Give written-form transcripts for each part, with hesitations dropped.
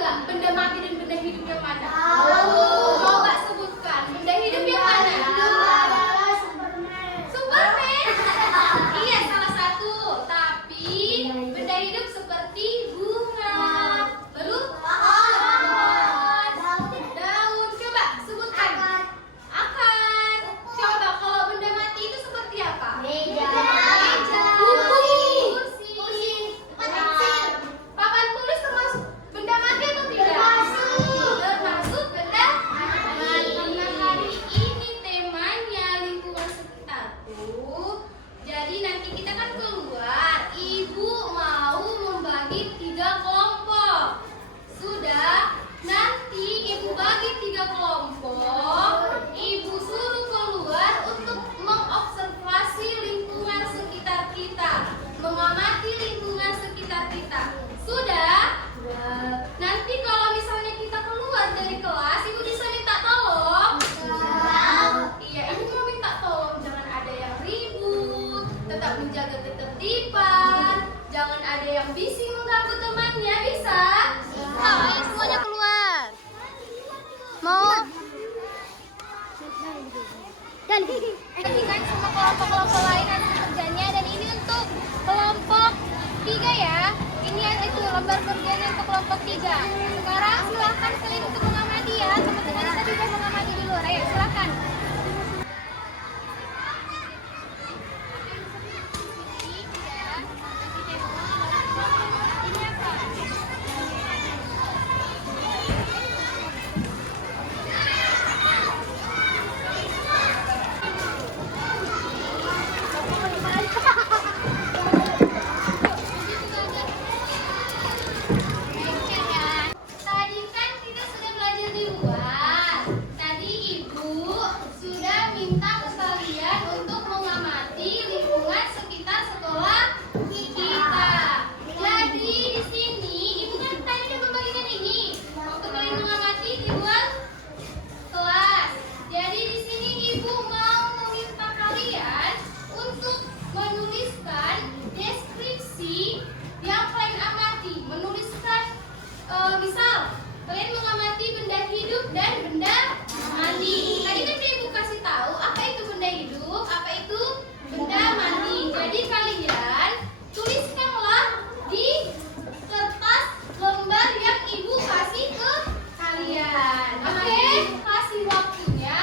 nggak benda mati dan benda hidup yang mana? Tahu. Coba sebutkan benda hidup yang mana? Adalah Superman. Superman. Iya, salah satu. Tapi benda hidup seperti bunga. Lalu pohon, daun. Coba sebutkan. Akar. Coba kalau benda mati itu seperti apa? Meja. Kursi. Papan tulis termasuk benda mati atau tidak? Termasuk benda mati. Hari ini temanya lingkungan sekitarku. Jadi nanti kita kan keluar. Ibu mau membagi 3 kelompok. Sudah. Nanti ibu bagi 3 kelompok. Ibu suruh keluar untuk mengobservasi lingkungan sekitar kita, mengamati lingkungan sekitar kita. Sudah? Nanti kalau misalnya kita keluar dari kelas, ibu bisa minta tolong. Iya, ibu mau minta tolong. Jangan ada yang ribut, tetap menjaga ketertiban, jangan ada yang bising mengganggu temannya. Bisa? Ayo semuanya keluar. Mau? Bagikan sama kelompok-kelompok lain hasil kerjanya, dan ini untuk kelompok 3 ya. Ini itu lembar kerjanya untuk kelompok 3. Sekarang silahkan kalian untuk mengamati ya. Teman-teman tadi sudah mengamati di luar. Ayo silahkan. Ini apa? Tadi kan kita sudah belajar di luar. Tadi ibu sudah minta ke kalian untuk mengamati lingkungan sekitar sekolah kita. Jadi di sini ibu kan tadi udah membagikan ini waktu kalian mengamati di luar kelas. Jadi di sini ibu mau meminta kalian untuk menuliskan deskripsi yang kalian amati. Menuliskan misal kalian mengamati benda hidup dan benda mati. Tadi kan ibu kasih tahu apa itu benda hidup, apa itu benda mati. Jadi kalian tuliskanlah di kertas lembar yang ibu kasih ke kalian. Oke, kasih waktunya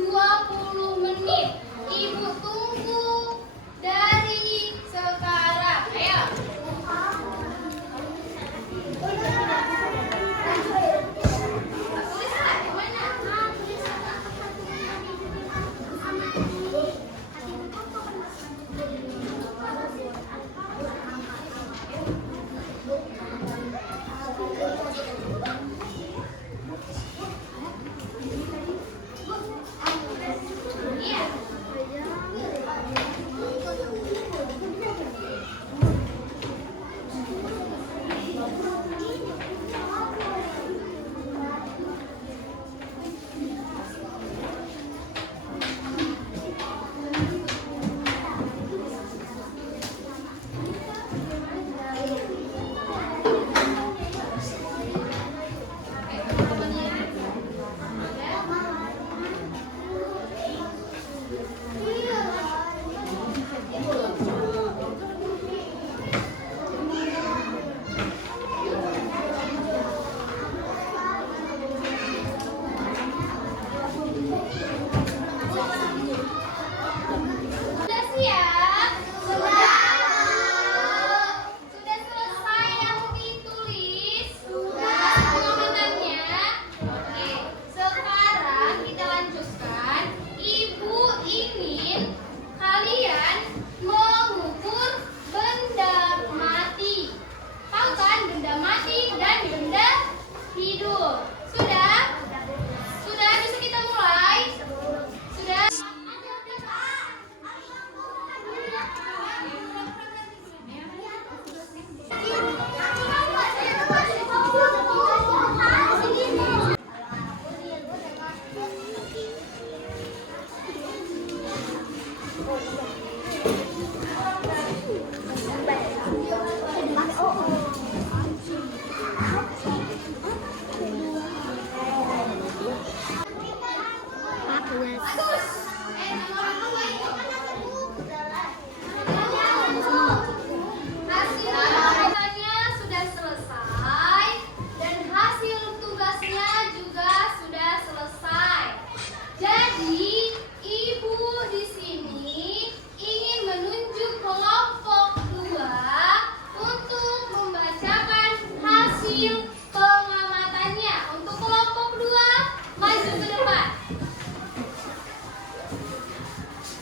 20 menit. Ibu tunggu dari sekarang. Ayo. Tulislah di mana? Iya. Sudah siap? Sudah selesai yang ditulis? Sudah pengamatannya? Oke, sekarang kita lanjutkan. Ibu ingin kalian mengukur benda mati. Tahu kan benda mati dan benda hidup? Sudah? Sudah bisa kita mulai? Sudah? hasil pengamatannya. Untuk kelompok 2, maju ke depan.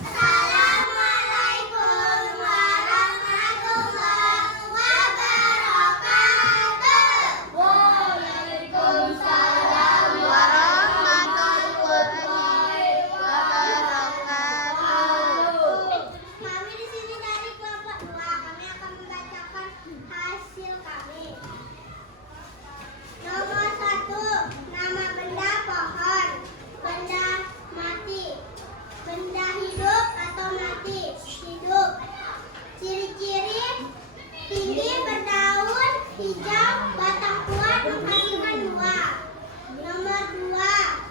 Assalamualaikum warahmatullahi wabarakatuh. Waalaikumsalam warahmatullahi wabarakatuh. Kami di sini dari kelompok 2. Kami akan membacakan hasil kami. Nomor 1, nama benda pohon, benda mati, benda hidup atau mati, hidup. Ciri-ciri tinggi, berdaun, hijau, batang kuat, menghasilkan buah. Nomor 2,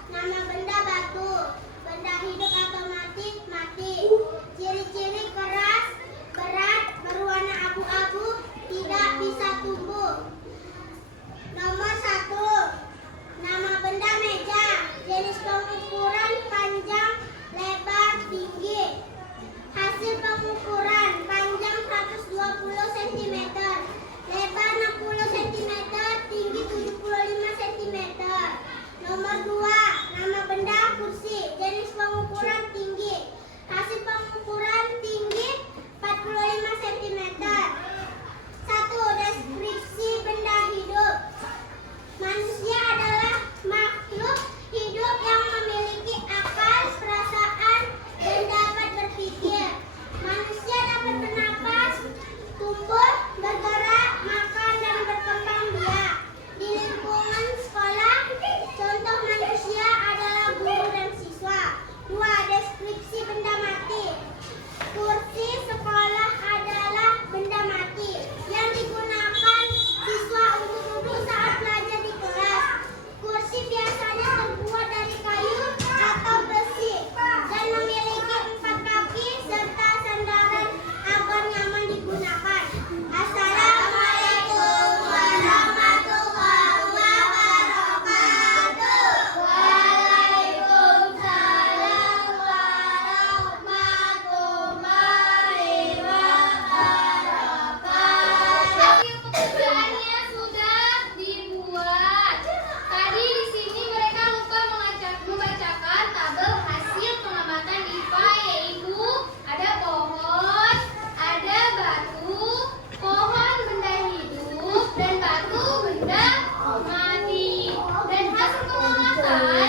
nama benda batu, benda hidup atau mati, mati. Ciri-ciri keras, berat, berwarna abu-abu, tidak bisa tumbuh. Nomor 1, nama benda meja, jenis pengukuran panjang, lebar, tinggi. Hasil pengukuran panjang 120 cm, lebar 60 cm, tinggi 75 cm. Nomor 2, nama benda kursi, jenis pengukuran tinggi. Hasil pengukuran tinggi 45 cm. 1. Deskripsi benda hidup. Manusia adalah makhluk hidup yang memiliki akal, perasaan, dan dapat berpikir. Manusia dapat bernapas, tumbuh, bergerak, makan, dan berkembang biak. Di lingkungan sekolah, contoh manusia adalah guru dan siswa. 2. Deskripsi benda mati. Kursi sekolah adalah benda mati yang digunakan siswa untuk duduk saat belajar di kelas. Kursi biasanya terbuat dari kayu atau besi dan memiliki 4 kaki serta sandaran agar nyaman digunakan. Assalamualaikum warahmatullahi wabarakatuh. Waalaikumsalam warahmatullahi wabarakatuh. Hasil pekerjaannya sudah dibuat. Tadi di sini mereka lupa membacakan tabel hasil pengamatan IPA, yaitu ada pohon, ada batu, pohon benda hidup, dan batu benda mati. Dan hasil pengamatan